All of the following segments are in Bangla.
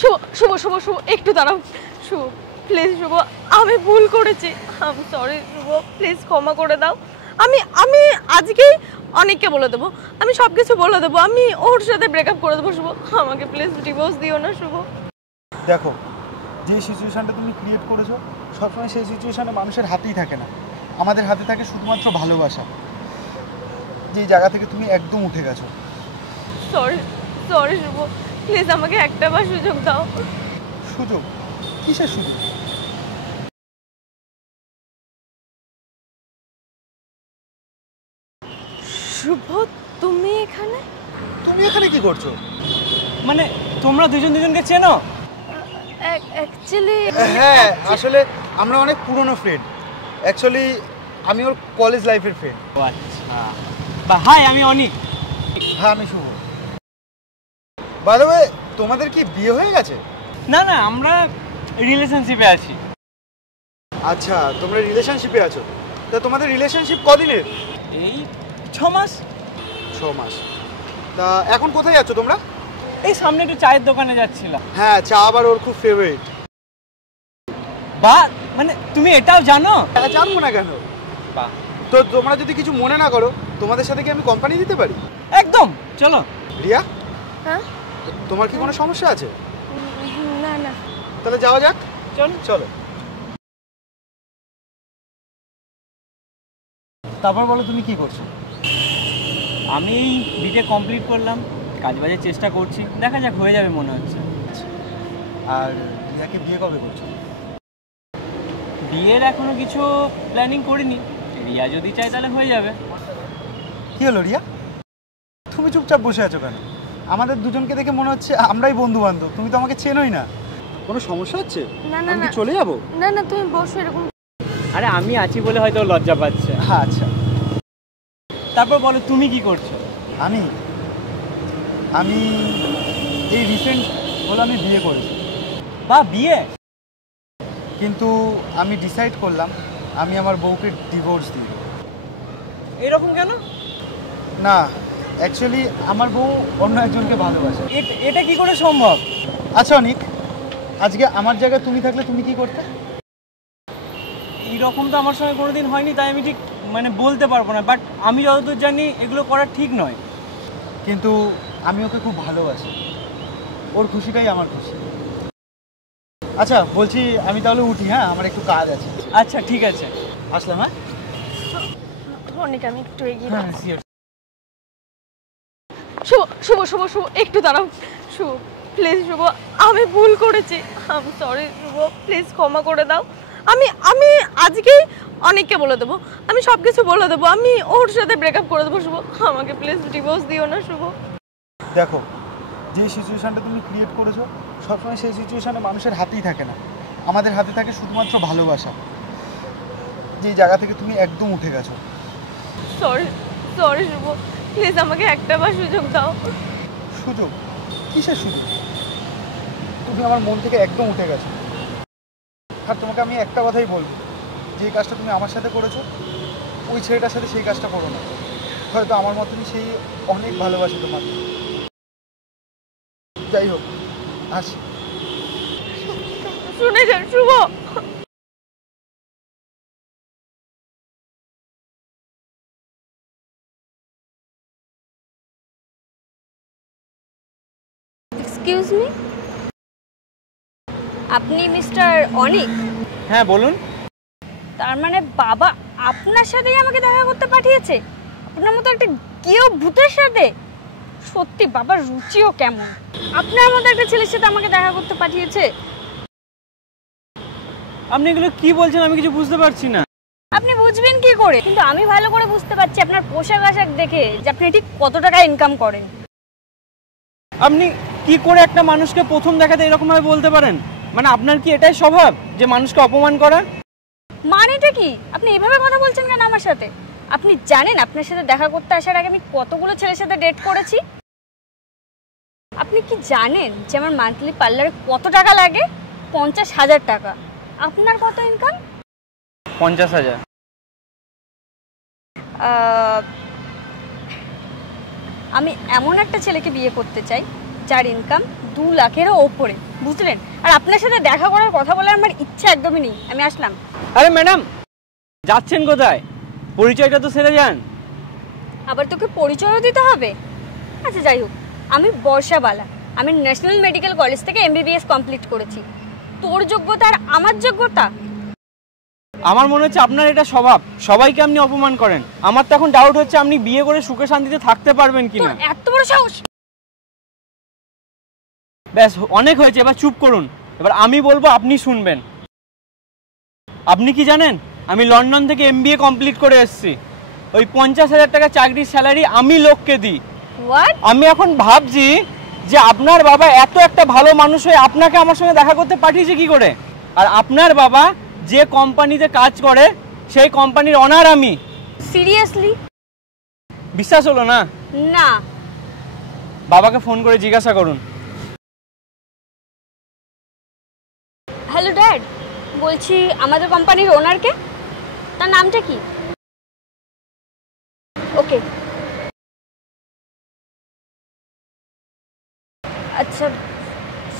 শুভ শুভ শুভ শুভ একটু দাঁড়াও শুভ, প্লিজ শুভ, আমি ভুল করেছি, আমি সরি শুভ, প্লিজ ক্ষমা করে দাও। আমি আমি আজকেই অনেককে বলে দেবো, আমি সব কিছু বলে দেবো, আমি ওর সাথে ব্রেকআপ করে দেবো শুভ, আমাকে প্লিজ ডিভোর্স দিও না শুভ। দেখো, যে সিচুয়েশানটা তুমি ক্রিয়েট করেছো সবসময় সেই সিচুয়েশানে মানুষের হাতেই থাকে না, আমাদের হাতে থাকে শুধুমাত্র ভালোবাসা। যেই জায়গা থেকে তুমি একদম উঠে গেছো। সরি সরি শুভ, প্লিজ আমাকে একটা বার সুযোগ দাও। সুযোগ? কিসের সুযোগ? শুভ, তুমি এখানে? তুমি এখানে কি করছো? মানে তোমরা দুজন দুজনকে চেনো? অ্যাকচুয়ালি হ্যাঁ, আসলে আমরা অনেক পুরনো ফ্রেন্ড। অ্যাকচুয়ালি আমি ওর কলেজ লাইফের ফ্রেন্ড। ও আচ্ছা। বা হাই, আমি অনিক। হ্যাঁ, আমি শুভ। বাই দ্য ওয়ে, তোমাদের কি বিয়ে হয়ে গেছে? না না, আমরা রিলেশনশিপে আছি। আচ্ছা, তোমরা রিলেশনশিপে আছো। তা তোমাদের রিলেশনশিপ কদিনের? এই 6 মাস। 6 মাস। তা এখন কোথায় যাচ্ছ তোমরা? এই সামনে একটু চায়ের দোকানে যাচ্ছিলাম। হ্যাঁ, চা আবার ওর খুব ফেভারিট। বা মানে তুমি এটাও জানো? হ্যাঁ, জানবো না কেন। বাহ। তো তোমরা যদি কিছু মনে না করো, তোমাদের সাথে কি আমি কোম্পানি দিতে পারি? একদম, চলো। রিয়া, হ্যাঁ? তোমার কি কোনো সমস্যা আছে? না না, তাহলে যাওয়া যাক। চলো চলো। তারপর বলো, তুমি কি করছো? আমি বিটে কমপ্লিট করলাম, কাজ বাজের চেষ্টা করছি, দেখা যাক হয়ে যাবে মনে হচ্ছে। আর রিয়াকে বিয়ে কবে করছো? বিয়ের এখনো কিছু প্ল্যানিং করিনি, রিয়া যদি চায় তাহলে হয়ে যাবে। কি হলো রিয়া, তুমি চুপচাপ বসে আছো কেন? আমাদের দুজনকে দেখে মনে হচ্ছে আমরাই বন্ধু বান্ধব, তুমি তো আমাকে চেনোই না। কোনো সমস্যা হচ্ছে? না না আমি না, কি চলে যাবো? না না, তুমি বসো এরকম। আরে আমি আছি বলে হয়তো লজ্জা পাচ্ছে। আচ্ছা, তারপর বলো তুমি কি করছো? আমি আমি এই রিসেন্ট হলো আমি বিয়ে করেছি। বা বিয়ে? কিন্তু আমি ডিসাইড করলাম আমি আমার বউকে ডিভোর্স দিই। এরকম কেন? না, অ্যাকচুয়ালি আমার বউ অন্য একজনকে ভালোবাসে। এটা কি করে সম্ভব? আচ্ছা অনিক, আজকে আমার জায়গায় তুমি থাকলে তুমি কি করতে? এইরকম তো আমার সঙ্গে কোনোদিন হয়নি, তাই আমি ঠিক মানে বলতে পারবো না, বাট আমি যতদূর জানি এগুলো করা ঠিক নয়। কিন্তু আমি ওকে খুব ভালোবাসি, ওর খুশিটাই আমার খুশি। আচ্ছা বলছি, আমি তাহলে উঠি। হ্যাঁ, আমার একটু কাজ আছে। আচ্ছা ঠিক আছে, আসলাম। হ্যাঁ অনেক, আমি একটু এগিয়ে হ্যাঁ, শিওর। শুভ শুভ শুভ শুভ একটু দাঁড়াও শুভ, প্লিজ শুভ, আমি ভুল করেছি, আমি সরি শুভ, প্লিজ ক্ষমা করে দাও। আমি আমি আজকেই অনেককে বলে দেবো, আমি সব কিছু বলে দেবো, আমি ওর সাথে ব্রেকআপ করে দেবো শুভ, আমাকে প্লিজ ডিভোর্স দিও না শুভ। দেখো, যে সিচুয়েশানটা তুমি ক্রিয়েট করেছো সবসময় সেই সিচুয়েশানে মানুষের হাতেই থাকে না, আমাদের হাতে থাকে শুধুমাত্র ভালোবাসা। যেই জায়গা থেকে তুমি একদম উঠে গেছো। সরি সরি শুভ, প্লিজ আমাকে একটা বার সুযোগ দাও। সুযোগ? কিসের সুযোগ? তুমি আমার মন থেকে একদম উঠে গেছো। আর তোমাকে আমি একটা কথাই বলবো, যে কাজটা তুমি আমার সাথে করেছো ওই ছেলেটার সাথে সেই কাজটা করো না। হয়তো আমার মতনই সেই অনেক ভালোবাসে তোমাকে। যাই হোক, আসি। শুনে যান শুভ। এক্সকিউজ মি, আপনি মিস্টার অনিক? হ্যাঁ বলুন। তার মানে বাবা আপনার সাথেই আমাকে দেখা করতে পাঠিয়েছে? আপনার মতো একটা কেউ ভূতের সাথে? সত্যি বাবার রুচিও কেমন, আপনার মতো একটা ছেলের সাথে আমাকে দেখা করতে পাঠিয়েছে। আপনি এগুলো কি বলছেন, আমি কিছু বুঝতে পারছি না। আপনি বুঝবেন কি করে? কিন্তু আমি ভালো করে বুঝতে পারছি আপনার পোশাক আশাক দেখে যে আপনি ঠিক কত টাকা ইনকাম করেন। আপনি কি করে একটা মানুষকে প্রথম দেখাতে এরকম ভাবে বলতে পারেন? মানে আপনার কি এটাই স্বভাব যে মানুষকে অপমান করা? মানেটা কি? আপনি এভাবে কথা বলছেন কেন আমার সাথে? আপনি জানেন আপনার সাথে দেখা করতে আসার আগে আমি কতগুলো ছেলের সাথে ডেট করেছি? আপনি কি জানেন যে আমার মান্থলি পার্লারে কত টাকা লাগে? 50,000 টাকা। আপনার কত ইনকাম? 50,000। আমি এমন একটা ছেলেকে বিয়ে করতে চাই যার ইনকাম 2 লাখেরও ওপরে, বুঝলেন? আর আপনার সাথে দেখা করার কথা বলার আমার ইচ্ছা একদমই নেই, আমি আসলাম। আরে ম্যাডাম, যাচ্ছেন কোথায়? পরিচয়টা তো সেরে যান। আবার তোকে পরিচয়ও দিতে হবে? আচ্ছা যাই হোক, আমি বর্ষা বালা, আমি ন্যাশনাল মেডিকেল কলেজ থেকে MBBS কমপ্লিট করেছি। তোর যোগ্যতা আর আমার যোগ্যতা? আমার মনে হচ্ছে আপনার এটা স্বভাব, সবাইকে আপনি অপমান করেন। আমার তো এখন ডাউট হচ্ছে আপনি বিয়ে করে সুখে শান্তিতে থাকতে পারবেন কিনা। তোর এত বড় সাহস! ব্যাস অনেক হয়েছে, এবার চুপ করুন। এবার আমি বলবো, আপনি শুনবেন। আপনি কি জানেন, আমি লন্ডন থেকে MBA কমপ্লিট করে এসেছি। ওই 50,000 টাকা চাকরির স্যালারি আমি লোককে দিই। হোয়াট? আমি এখন ভাবছি যে আপনার বাবা এত একটা ভালো মানুষ হয়ে আপনাকে আমার সঙ্গে দেখা করতে পাঠিয়েছে কি করে। আর আপনার বাবা যে কোম্পানিতে কাজ করে সেই কোম্পানির অনার আমি। সিরিয়াসলি? বিশ্বাস হলো না? না। বাবাকে ফোন করে জিজ্ঞাসা করুন। হ্যালো ড্যাড, বলছি আমাদের কোম্পানির ওনারকে, তার নামটা কি? ওকে, আচ্ছা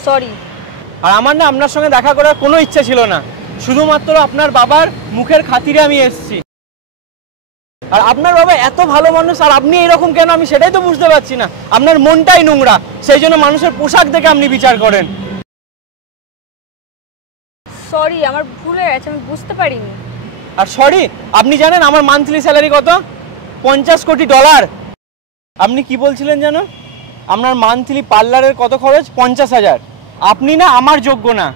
সরি। আর আমার না আপনার সঙ্গে দেখা করার কোনো ইচ্ছা ছিল না, শুধুমাত্র আপনার বাবার মুখের খাতিরে আমি এসেছি। আর আপনার বাবা এত ভালো মানুষ আর আপনি এরকম কেন, আমি সেটাই তো বুঝতে পারছি না। আপনার মনটাই নোংরা, সেই জন্য মানুষের পোশাক দেখে আপনি বিচার করেন। সরি, আমার ভুল হয়ে গেছে, আমি বুঝতে পারিনি। আর সরি, আপনি জানেন আমার মান্থলি স্যালারি কত? $50 কোটি। আপনি কি বলছিলেন জানো? আপনার মান্থলি পার্লারের কত খরচ? 50,000। আপনি না আমার যোগ্য না।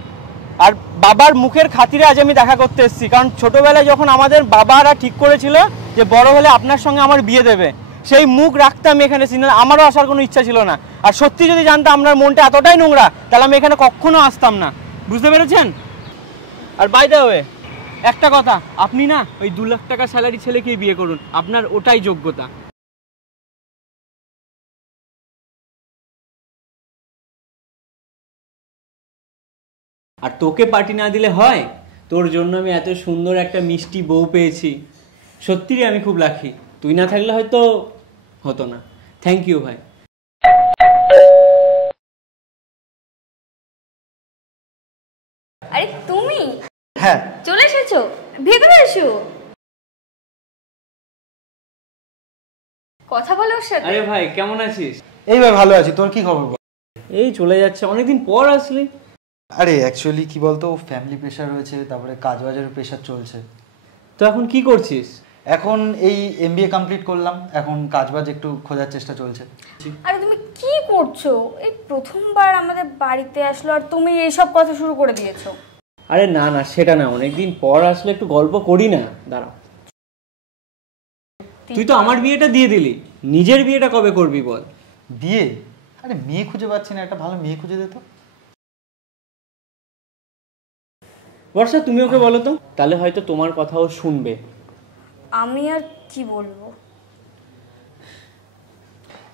আর বাবার মুখের খাতিরে আজ আমি দেখা করতে এসেছি, কারণ ছোটবেলায় যখন আমাদের বাবারা ঠিক করেছিল যে বড় হলে আপনার সঙ্গে আমার বিয়ে দেবে, সেই মুখ রাখতে আমি এখানে ছিল না, আমারও আসার কোনো ইচ্ছা ছিল না। আর সত্যি যদি জানতাম আপনার মনটা এতটাই নোংরা, তাহলে আমি এখানে কখনো আসতাম না। বুঝতে পেরেছেন? আর বাই দ্য ওয়ে, একটা কথা, আপনি না ওই 2 লাখ টাকা স্যালারি ছেলেকেই বিয়ে করুন, আপনার ওটাই যোগ্যতা। আর তোকে পার্টি না দিলে হয়? তোর জন্য আমি এত সুন্দর একটা মিষ্টি বউ পেয়েছি। সত্যিই আমি খুব লাকি, তুই না থাকলে হয়তো হতো না। থ্যাংক ইউ ভাই। আরে তুমি? হ্যাঁ। চলে এসেছো, ভেতরে এসো, কথা বলো ওর সাথে। আরে ভাই, কেমন আছিস? এই ভাই ভালো আছি, তোর কি খবর বল? এই চলে যাচ্ছে, অনেকদিন পর আসলি। আরে অ্যাকচুয়ালি কি বলতো, ফ্যামিলি প্রেশার রয়েছে, তারপরে কাজ বাজারের প্রেশার চলছে। তো এখন কি করছিস? এখন এই MBA কমপ্লিট করলাম, এখন কাজ বাজ একটু খোঁজার চেষ্টা চলছে। আরে তুমি কি করছো? এই প্রথমবার আমাদের বাড়িতে আসলো আর তুমি এইসব কথা শুরু করে দিয়েছো। আরে না না, সেটা না, অনেকদিন পর আসলে একটু গল্প করি না, দাঁড়াও। তুই তো আমার বিয়েটা দিয়ে দিলি, নিজের বিয়েটা কবে করবি বল? বিয়ে? আরে মেয়ে খুঁজে পাচ্ছি না, একটা ভালো মেয়ে খুঁজে দে তো। বর্ষা, তুমি ওকে বলো তো, তাহলে হয়তো তোমার কথাও শুনবে। আমি আর কি বলবো?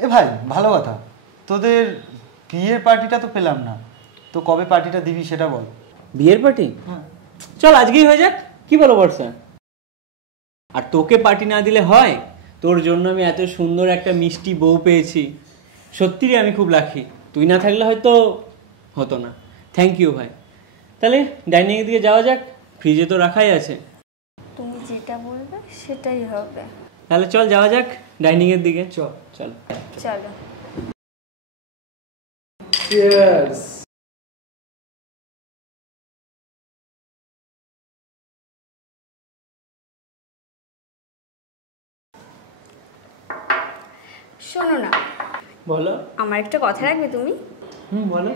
এ ভাই ভালো কথা, তোদের বিয়ের পার্টিটা তো পেলাম না, তো কবে পার্টিটা দিবি সেটা বল। বিয়ের পার্টি? চল আজকেই হয়ে যাক, কি বলো বর্ষা? আর তোকে পার্টি না দিলে হয়? তোর জন্য আমি এত সুন্দর একটা মিষ্টি বউ পেয়েছি। সত্যিই আমি খুব লাকি, তুই না থাকলে হয়তো হতো না। থ্যাংক ইউ ভাই। তাহলে ডাইনিং এর দিকে যাওয়া যাক, ফ্রিজে তো রাখাই আছে। তুমি যেটা বলবে সেটাই হবে। তাহলে চল যাওয়া যাক ডাইনিং এর দিকে। চল চল চলো। চিয়ার্স। শোনো না, বলো। আমার একটা কথা রাখবে তুমি? বলো।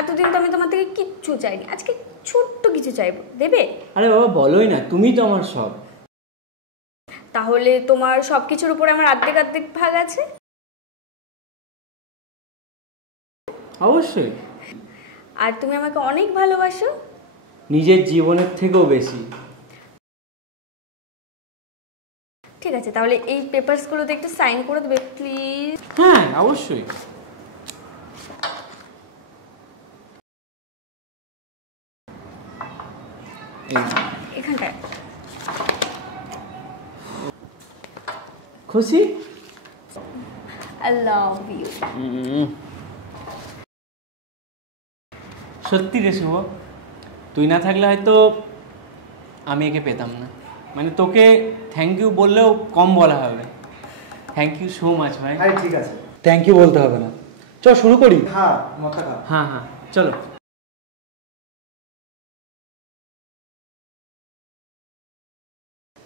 এতদিন তো আমি তোমার থেকে কিচ্ছু চাইনি, আজকে ছোট্ট কিছু চাইবো, দেবে? আরে বাবা বলোই না, তুমি তো আমার সব। তাহলে তোমার সবকিছুর উপরে আমার অর্ধেক অর্ধেক ভাগ আছে? অবশ্যই। আর তুমি আমাকে অনেক ভালোবাসো? নিজের জীবনের থেকেও বেশি। ঠিক আছে, তাহলে এই পেপারসগুলোতে একটু সাইন করে দেবে প্লিজ? হ্যাঁ অবশ্যই। এখানটায়। খুশি? I love you. সত্যি রে শুভ, তুই না থাকলে হয়তো আমি একে পেতাম না। মানে তোকে থ্যাংক ইউ বললেও কম বলা হবে। থ্যাংক ইউ সো মাচ ভাই। আরে ঠিক আছে, থ্যাংক ইউ বলতে হবে না, চল শুরু করি। হ্যাঁ মাথা খা। হ্যাঁ হ্যাঁ চলো।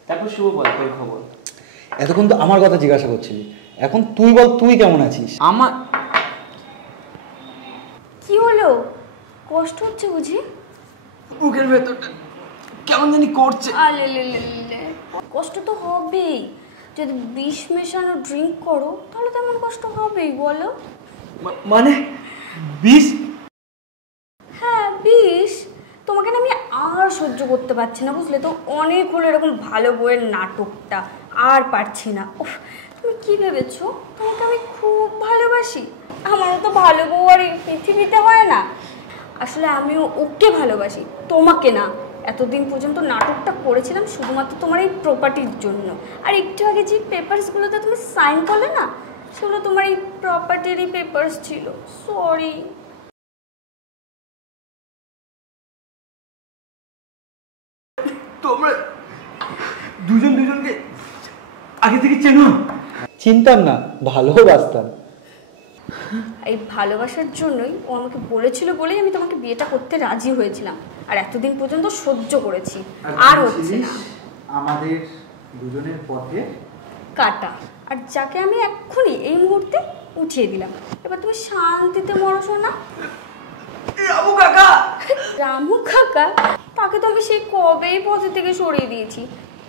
তারপর শুভ বল তোর খবর। এতক্ষণ তো আমার কথা জিজ্ঞাসা করছিলি, এখন তুই বল তুই কেমন আছিস? আমার কি হলো, কষ্ট হচ্ছে বুঝি? বুকের ভেতরটা কেমন জানি করছে। আলে লে লে লে, কষ্ট তো হবেই। যদি বিষ মেশানো ড্রিঙ্ক করো তাহলে তো এমন কষ্ট হবেই, বলো? মানে বিষ? হ্যাঁ বিষ। তোমাকে না আমি আর সহ্য করতে পারছি না, বুঝলে তো? অনেক হলো এরকম ভালো বইয়ের নাটকটা, আর পারছি না। উফ, তুমি কি ভেবেছো তোমাকে আমি খুব ভালোবাসি? আমারও তো ভালো বউ আর এই পৃথিবীতে হয় না। আসলে আমিও ওকে ভালোবাসি, তোমাকে না। এতদিন পর্যন্ত নাটকটা করেছিলাম শুধুমাত্র তোমার এই প্রপার্টির জন্য। আর একটু আগে যে পেপারসগুলোতে তুমি সাইন করলে না, সেগুলো তোমার এই প্রপার্টিরই পেপারস ছিল। সরি। তোমরা দুজন দুজনকে আগে থেকে চেনো? চিনতাম না, ভালোবাসতাম। এই ভালোবাসার জন্যই ও আমাকে বলেছিল বলেই আমি তোমাকে বিয়েটা করতে রাজি হয়েছিলাম, আর এতদিন পর্যন্ত সহ্য করেছি। আর হচ্ছে না আমাদের দুজনের পথে কাটা, আর যাকে আমি এক্ষুনি এই মুহূর্তে উঠিয়ে দিলাম। এবার তুমি শান্তিতে মরছো না? রামু কাকা! রামু কাকা? তাকে তো আমি সেই কবেই পথে থেকে সরিয়ে দিয়েছি।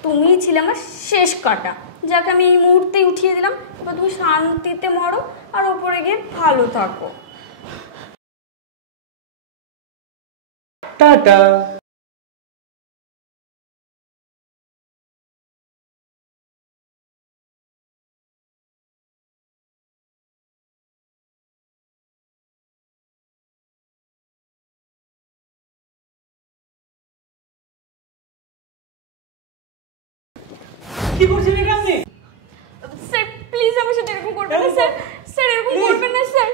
তুমিই ছিলে আমার শেষ কাটা, যাকে আমি এই মুহূর্তেই উঠিয়ে দিলাম। এবার তুমি শান্তিতে মরো আর ওপরে গিয়ে ভালো থাকো। টাটা। কি করছেন এটা আপনি? স্যার প্লিজ আমার সাথে এরকম করবেন না স্যার। স্যার এরকম করবেন না স্যার।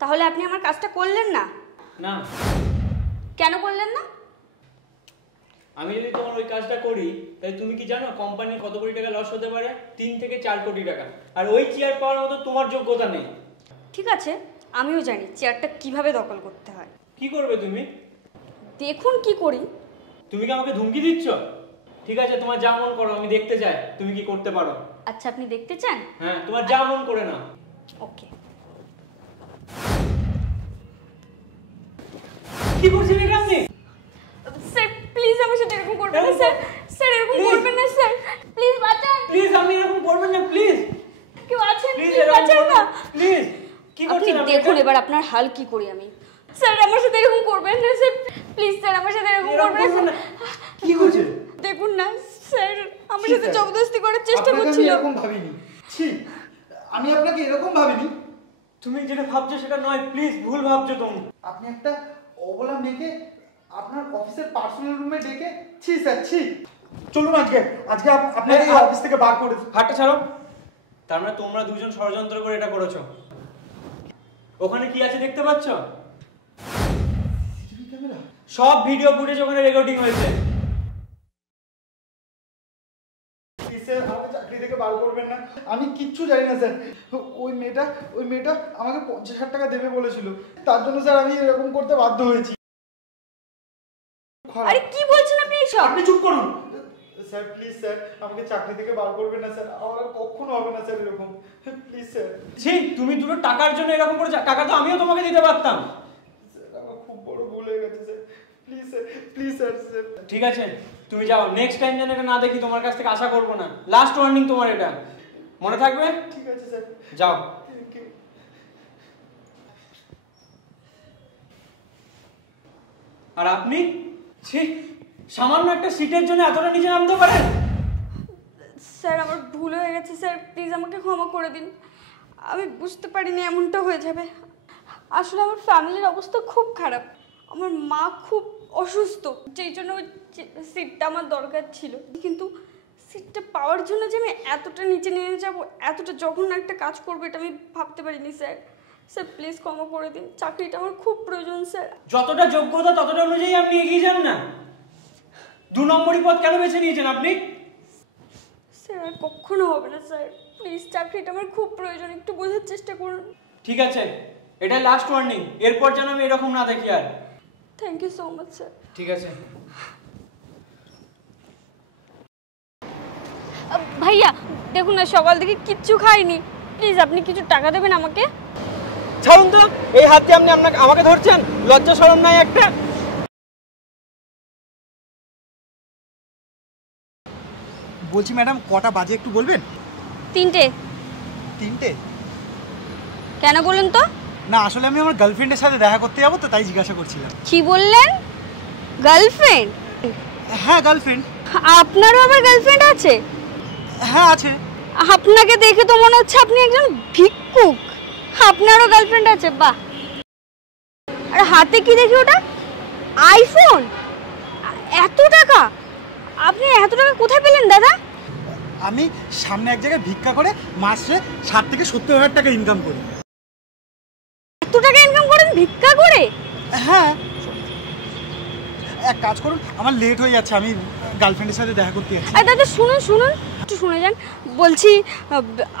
তাহলে আপনি আমার কাজটা করলেন না? না। কেন করলেন না? আমি যদি তোমার ওই কাজটা করি তাহলে তুমি কি জানো কোম্পানির কত কোটি টাকা লস হতে পারে? 3 থেকে 4 কোটি টাকা। আর ওই চেয়ার পাওয়ার মতো তোমার যোগ্যতা নেই। ঠিক আছে, আমিও জানি চেয়ারটা কিভাবে দখল করতে হয়। কি করবে তুমি? দেখুন কি করি। তুমি কি আমাকে ধমকি দিচ্ছ? ঠিক আছে, তোমার যা মন করো, আমি দেখতে চাই তুমি কি করতে পারো। আচ্ছা আপনি দেখতে চান? হ্যাঁ, তোমার যা মন করে নাও। ওকে। কি করছেন এটা আপনি? স্যার প্লিজ আমার সাথে এরকম করবেন না স্যার। স্যার এরকম করবেন না স্যার। প্লিজ বাঁচান। প্লিজ আপনি এরকম করবেন না, প্লিজ। কেউ আছেন? প্লিজ প্লিজ বাঁচান না। প্লিজ। কি আপনি করছেন? দেখুন এবার আপনার হাল কি করি আমি। স্যার আমার সাথে এরকম করবেন না স্যার। প্লিজ স্যার আমার সাথে এরকম করবেন না। কি হয়েছে? দেখুন না স্যার, আমার সাথে জবরদস্তি করার চেষ্টা করছিল। আমি এরকম ভাবিনি। ছি, আমি আপনাকে এরকম ভাবিনি। তুমি যেটা ভাবছো সেটা নয়, প্লিজ, ভুল ভাবছো তুমি। আপনি একটা অবলা মেয়েকে আপনার অফিসের পার্সোনাল রুমে ডেকে, ছি স্যার ছি। চলুন আজকে আপনাকে এই অফিস থেকে বার করে দিই। হাতটা ছাড়ো। তার মানে তোমরা দুজন ষড়যন্ত্র করে এটা করেছো। ওখানে কি আছে দেখতে পাচ্ছ? CCTV camera. সব ভিডিও ফুটেজ ওখানে রেকর্ডিং হয়েছে। স্যার আমাকে চাকরি থেকে বার করবেন না, আমি কিচ্ছু জানি না স্যার। ওই মেয়েটা আমাকে 50,000 টাকা দেবে বলেছিল, তার জন্য স্যার আমি এরকম করতে বাধ্য হয়েছি। আরে কি বলছেন আপনি এইসব? আপনি চুপ করুন স্যার, প্লিজ স্যার আমাকে চাকরি থেকে বার করবেন না স্যার, আমার আর কখনো হবে না স্যার এরকম, প্লিজ স্যার। ছি, তুমি দুটো টাকার জন্য এরকম করে টাকা তো আমিও তোমাকে দিতে পারতাম। স্যার আমার খুব বড় ভুল হয়ে গেছে sir, please sir, please sir. Sir ঠিক আছে, তুমি যাও। নেক্সট টাইম যেন এটা না দেখি, তোমার কাছ থেকে আশা করবো না। লাস্ট ওয়ার্নিং তোমার, এটা মনে থাকবে? ঠিক আছে স্যার, যাও। Thank you. আর আপনি, ছি, সামান্য একটা সিটের জন্য এতটা নিচে নামতে পারেন? স্যার আমার ভুল হয়ে গেছে স্যার, প্লিজ আমাকে ক্ষমা করে দিন। আমি বুঝতে পারিনি এমনটা হয়ে যাবে। আসলে আমার ফ্যামিলির অবস্থা খুব খারাপ। আমার মা খুব অসুস্থ, যেই জন্য ওই সিটটা আমার দরকার ছিল, কিন্তু সিটটা পাওয়ার জন্য যে আমি এতটা নিচে নিয়ে যাব, এতটা জঘন্য একটা কাজ করবো, এটা আমি ভাবতে পারিনি স্যার। স্যার প্লিজ ক্ষমা করে দিন, চাকরিটা আমার খুব প্রয়োজন স্যার। যতটা যোগ্যতা ততটা অনুযায়ী আপনি এগিয়ে যান না। 2 নম্বরই পদ কেন বেছে নিয়েছেন আপনি? স্যার আর কখনো হবে না স্যার, প্লিজ চাকরিটা আমার খুব প্রয়োজন, একটু বোঝার চেষ্টা করুন। ঠিক আছে, এটা লাস্ট ওয়ার্নিং, এরপর যেন আমি এরকম না দেখি আর। Thank you so much sir. ঠিক আছে। ভাইয়া দেখুন না, সকাল থেকে কিচ্ছু খাইনি, প্লিজ আপনি কিছু টাকা দেবেন আমাকে। ছাড়ুন তো, এই হাতে আপনি আমাকে ধরছেন, লজ্জা শরম নাই একটা? বলছি ম্যাডাম কটা বাজে একটু বলবেন? 3টে। 3টে? কেন বলুন তো? না আসলে আমি আমার গার্লফ্রেন্ডের সাথে দেখা করতে যাবো তো, তাই জিজ্ঞাসা করছিলাম। কি বললেন? গার্লফ্রেন্ড? হ্যাঁ গার্লফ্রেন্ড। আপনারও আবার গার্লফ্রেন্ড আছে? হ্যাঁ আছে। আপনাকে দেখে তো মনে হচ্ছে আপনি একজন ভিক্ষুক। আপনারও গার্লফ্রেন্ড আছে? বাহ। আর হাতে কি দেখি ওটা? আইফোন? এত টাকা? আপনি এত টাকা কোথায় পেলেন দাদা? আমি সামনে এক জায়গায় ভিক্ষা করে মাসে 60 থেকে 70,000 টাকা ইনকাম করি। এত টাকা ইনকাম করেন ভিক্ষা করে? হ্যাঁ। এক কাজ করুন, আমার লেট হয়ে যাচ্ছে, আমি গার্লফ্রেন্ডের সাথে দেখা করতে যাচ্ছি। আর দাদা শুনুন শুনুন, একটু শুনে যান। বলছি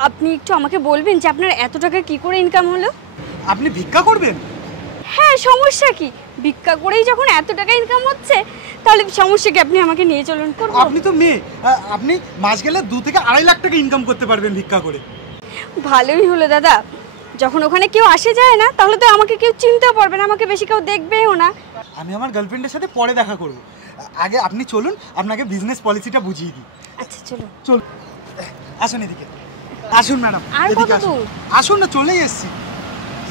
আপনি একটু আমাকে বলবেন যে আপনার এত টাকা কি করে ইনকাম হলো? আপনি ভিক্ষা করবেন? হ্যাঁ, সমস্যা কি? ভিক্ষা করেই যখন এত টাকা ইনকাম হচ্ছে, তাহলে সমস্যা কি? আপনি আমাকে নিয়ে চলুন। করব? আপনি তো মেয়ে, আপনি মাস গেলে 2 থেকে 2.5 লাখ টাকা ইনকাম করতে পারবেন ভিক্ষা করে। ভালোই হলো দাদা, যখন ওখানে কেউ আসে যায় না, তাহলে তো আমাকে কেউ চিনতেও পারবে না, আমাকে বেশি কেউ দেখবেও না। আমি আমার গার্লফ্রেন্ডের সাথে পরে দেখা করব, আগে আপনি চলুন, আপনাকে বিজনেস পলিসিটা বুঝিয়ে দিই। আচ্ছা চলো। চল, আসুন এদিকে। আসুন ম্যাডাম, আর এদিকে কত আসুন। দূর? আসুন না, চলেই এসেছি।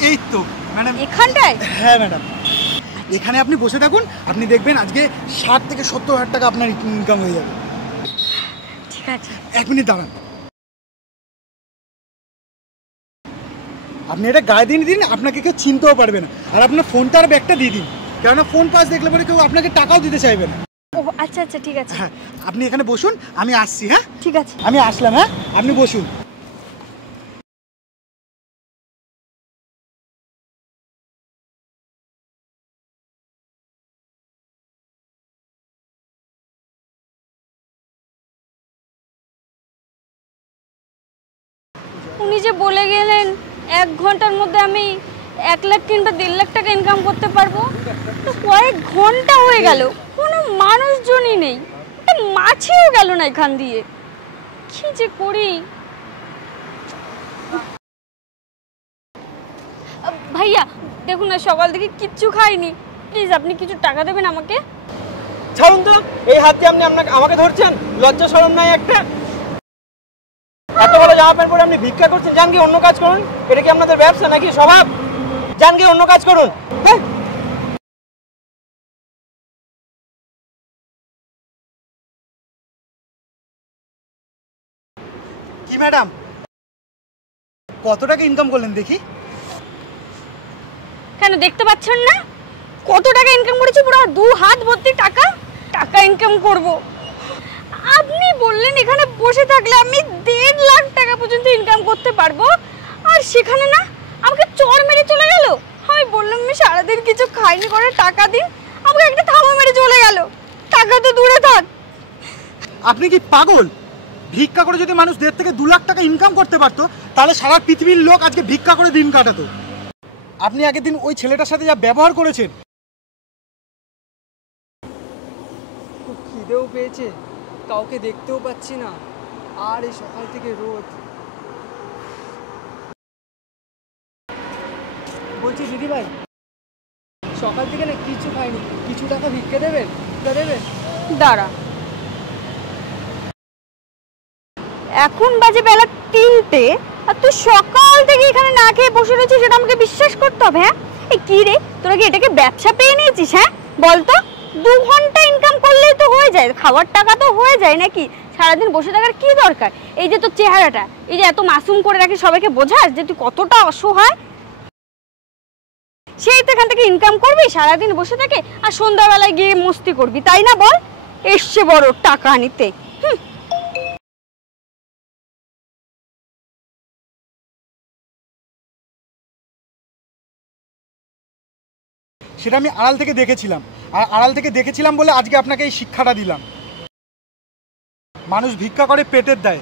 এই তো ম্যাডাম, এখানটায়? হ্যাঁ ম্যাডাম, এখানে আপনি বসে থাকুন, আপনি দেখবেন আজকে 60 থেকে 70,000 টাকা আপনার ইনকাম হয়ে যাবে। ঠিক আছে। 1 মিনিট দাঁড়ান, আপনি এটা গায়ে দিয়ে দিন, আপনাকে কেউ চিনতেও পারবে না। আর আপনার ফোনটা আর ব্যাগটা দিয়ে দিন, কেননা ফোন পাস দেখলে পরে কেউ আপনাকে টাকাও দিতে চাইবে না। ও আচ্ছা আচ্ছা, ঠিক আছে। হ্যাঁ, আপনি এখানে বসুন, আমি আসছি। হ্যাঁ ঠিক আছে। আমি আসলাম। হ্যাঁ, আপনি বসুন। উনি যে বলে গেলেন 1 ঘন্টার মধ্যে আমি 1 লাখ কিংবা 1.5 লাখ টাকা ইনকাম করতে পারবো, তো কয়েক ঘন্টা হয়ে গেল, কোনো মানুষজনই নেই, মাছিও গেল না এখান দিয়ে। কি যে করি। ভাইয়া দেখুন না, সকাল থেকে কিচ্ছু খাইনি, প্লিজ আপনি কিছু টাকা দেবেন আমাকে। ছাড়ুন তো, এই হাতে আপনি আমাকে ধরছেন, লজ্জা শরম নাই একটা? এত বড় জামা প্যান্ট পরে আপনি ভিক্ষা করছেন, যান গিয়ে অন্য কাজ করুন। এটা কি আপনাদের ব্যবসা নাকি স্বভাব? যান গিয়ে অন্য কাজ করুন। হ্যাঁ, কি ম্যাডাম, কত টাকা ইনকাম করলেন দেখি? কেন দেখতে পাচ্ছেন না কত টাকা ইনকাম করেছি? পুরো 2 হাত ভর্তি টাকা টাকা ইনকাম করব। আপনি বললেন এখানে বসে থাকলে আমি 1.5 লাখ টাকা পর্যন্ত ইনকাম করতে পারবো, আর সেখানে না আমাকে চড় মেরে চলে গেল। আমি বললাম আমি সারাদিন কিছু খাইনি, করে টাকা দিন, আমাকে একটা থামা মেরে চলে গেল। টাকা তো দূরে থাক। আপনি কি পাগল? ভিক্ষা করে যদি মানুষ 1.5 থেকে 2 লাখ টাকা ইনকাম করতে পারতো, তাহলে সারা পৃথিবীর লোক আজকে ভিক্ষা করে দিন কাটাতো। আপনি আগের দিন ওই ছেলেটার সাথে যা ব্যবহার করেছেন। খুব খিদেও পেয়েছে, কাউকে দেখতেও পাচ্ছি না, আর এই সকাল থেকে রোদ। বলছি দিদিভাই, সকাল থেকে না কিছু খাইনি, কিছু টাকা ভিক্ষা দেবেন? দেবেন? দাঁড়া, এখন বাজে বেলা 3টে, আর তুই সকাল থেকে এখানে না খেয়ে বসে রয়েছিস, সেটা আমাকে বিশ্বাস করতে হবে? হ্যাঁ, এই কি রে, তোরা কি এটাকে ব্যবসা পেয়ে নিয়েছিস? হ্যাঁ বলতো, 2 ঘন্টা ইনকাম করলেই তো হয়ে যায়, খাওয়ার টাকা তো হয়ে যায় নাকি? সারাদিন বসে থাকার কি দরকার? এই যে তোর চেহারাটা, এই যে এত মাসুম করে রাখি, সবাইকে বোঝাস যে তুই কতটা অসহায়। সেই তো এখান থেকে ইনকাম করবি, সারাদিন বসে থাকে, আর সন্ধ্যাবেলায় গিয়ে মস্তি করবি, তাই না বল? এসছে বড় টাকা নিতে। সেটা আমি আড়াল থেকে দেখেছিলাম, আর আড়াল থেকে দেখেছিলাম বলে আজকে আপনাকে এই শিক্ষাটা দিলাম। মানুষ ভিক্ষা করে পেটের দায়,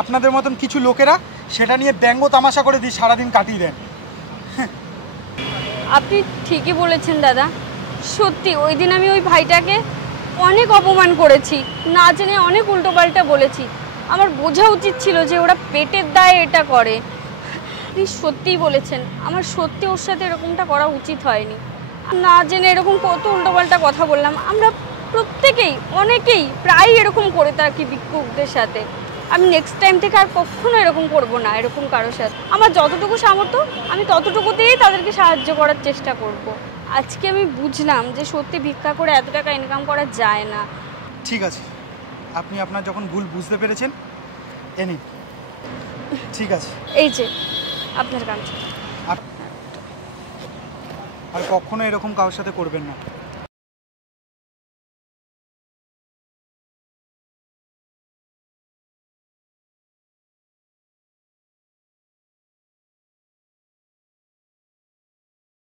আপনাদের মতন কিছু লোকেরা সেটা নিয়ে ব্যঙ্গ তামাশা করে দিয়ে সারাদিন কাটিয়ে দেন। আপনি ঠিকই বলেছেন দাদা, সত্যি ওই দিন আমি ওই ভাইটাকে অনেক অপমান করেছি, না জেনে অনেক উল্টোপাল্টা বলেছি। আমার বোঝা উচিত ছিল যে ওরা পেটের দায়ে এটা করে। আপনি সত্যিই বলেছেন, আমার সত্যি ওর সাথে এরকমটা করা উচিত হয়নি। না জেনে এরকম কত উল্টোপাল্টা কথা বললাম। আমরা প্রত্যেকেই অনেকেই প্রায় এরকম করে থাকি ভিক্ষুকদের সাথে। আমি নেক্সট টাইম থেকে আর কখনো এরকম করব না, এরকম কারোর সাথে। আমার যতটুকু সামর্থ্য আমি ততটুকুতেই তাদেরকে সাহায্য করার চেষ্টা করব। আজকে আমি বুঝলাম যে সত্যি ভিক্ষা করে এত টাকা ইনকাম করা যায় না। ঠিক আছে, আপনি আপনার যখন ভুল বুঝতে পেরেছেন এনি, ঠিক আছে। এই যে আপনার গামছা। আর কখনো এরকম কারোর সাথে করবেন না।